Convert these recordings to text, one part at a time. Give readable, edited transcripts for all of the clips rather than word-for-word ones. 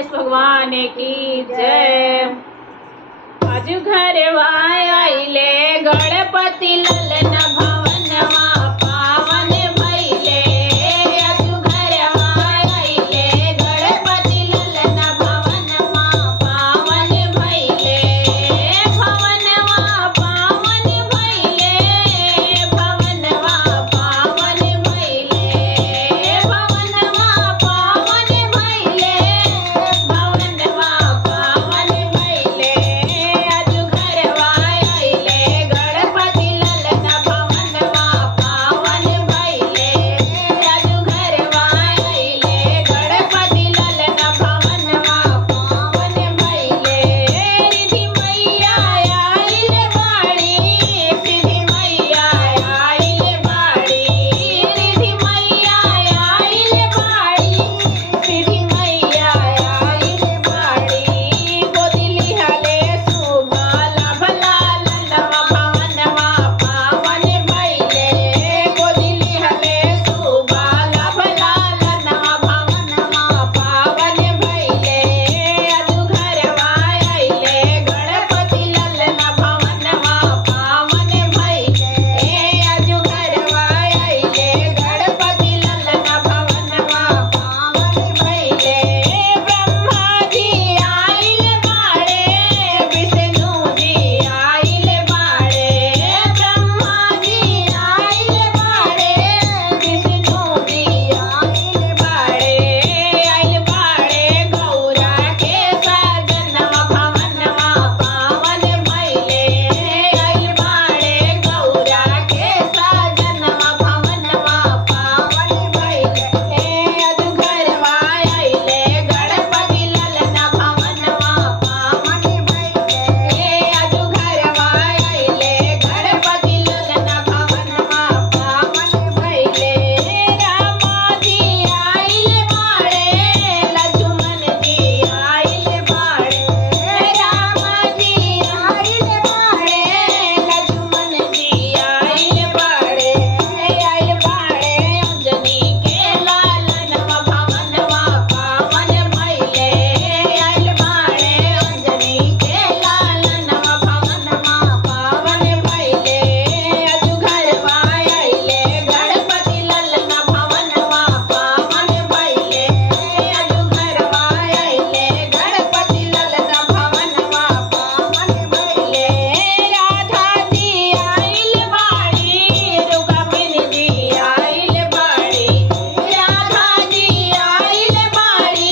गणेश भगवान की जय। आज घरवा आइले गणपति ललन भवनवा पावन भइले। आज घरवा आइले गणपति ललन भवनवा पावन भइले। भवनवा पावन भइले। भवनवा पावन भइले। भवनवा पावन भइले। भवनवा पावन भइले। आज घरवा आइले गणपति ललन भवनवा पावन भइले। आज घरवा आइले गणपति ललन भवनवा पावन भइले। रिधि मैया आइल बाड़ी। सिद्धि मैया आइल बाड़ी। रिधि मैया आइल बाड़ी। सिद्धि मैया आइल बाड़ी। गोदी लिहले शोभा लाभ लालनवा भवनवा पावन भइले। गोदी लिहले शोभा लाभ लालनवा भवनवा पावन भइले। आज घरवा आइले गणपति ललन भवनवा पावन भइले। आज घरवा आइले गणपति ललन भवनवा पावन भइले। ब्रह्मा जी आइल बाड़े। विष्णु जी आइल बाड़े। ब्रह्मा जी आइल बाड़े। विष्णु जी आइल बाड़े। आइल बाड़े गौरा के सजनवा भवनवा पावन भइले। आइल बाड़े गौरा के सजनवा भवनवा पावन भइले। आज घरवा आइले गणपति ललन भवनवा पावन भइले। आज घरवा आइले गणपति ललन भवनवा पावन भइले। रामा जी आइल बाड़े। लक्ष्मण जी आइल बाड़े। रामा जी आइल बाड़े। लक्ष्मण जी आइल बाड़े। आइल बाड़े अंजनी के लालनवा भवनवा पावन भइले। आइल बाड़े अंजनी के लालनवा भवनवा पावन भइले। आज घरवा आइले गणपति ललन भवनवा पावन भइले। आज घरवा आइले गणपति ललन भवनवा पावन भइले। राधा जी आइल बाड़ी। रुक्मिणी जी आइल बाड़ी। राधा जी आइल बाड़ी।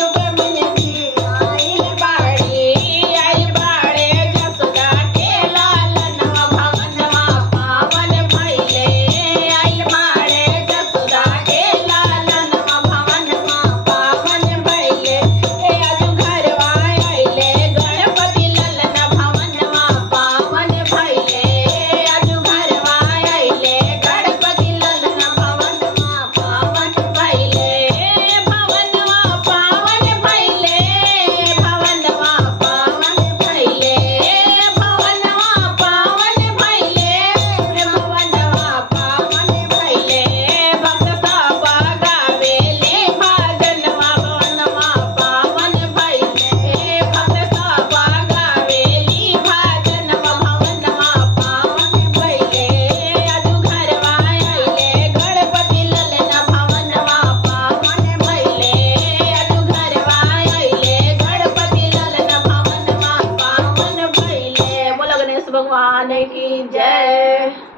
रुक्मिणी जी आइल बाड़ी। आइल बाड़े जसोदा के लालनवा भवनवा पावन भइले। आइल बाड़े जसोदा के लालनवा भवनवा पावन भइले। आज घरवा आइले गणपति ललन भवनवा पावन भइले। आज घरवा आइले गणपति ललन भवनवा पावन भइले। भवनवा पावन भइले। भवनवा पावन भइले। भवनवा पावन भइले। भवनवा पावन भइले। भक्त सब गावेले भजनवा भवनवा पावन भइले। भक्त सब गावेली भजनवा भवनवा पावन भइले। आज घरवा आइले गणपति ललन भवनवा पावन भइले। आज घरवा आइले गणपति ललन भवनवा पावन भइले। बोलो गणेश भगवान की जय।